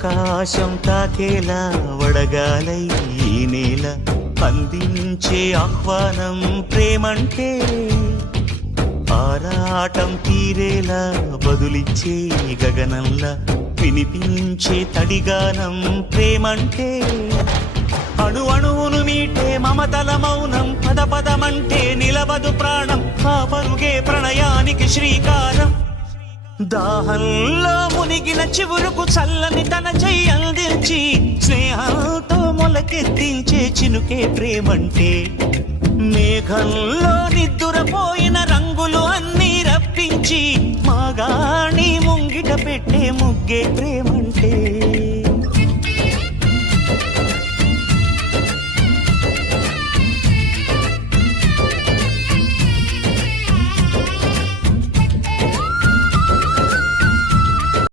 ఆకాశం తాకేలా వడగాలై ఈ నేల అందించే ఆహ్వానం ప్రేమంటే ఆరాటం తీరేలా బదులిచ్చే గగనంలా వినిపించే తడిగానం ప్రేమంటే అణు అణువును మీటే మమతల మౌనం పద పదమంటే నిలవదు ప్రాణం ఆ పరుగే ప్రణయానికి శ్రీకారం దాహంలో మునిగిన చివురుకు చల్లని తన చెయ్యి అందించి స్నేహంతో మొలకెత్తించే చినుకే ప్రేమంటే మేఘంలో నిద్దురపోయిన రంగులు అన్నీ రప్పించి మాగాణి ముంగిట పెట్టే ముగ్గే ప్రేమ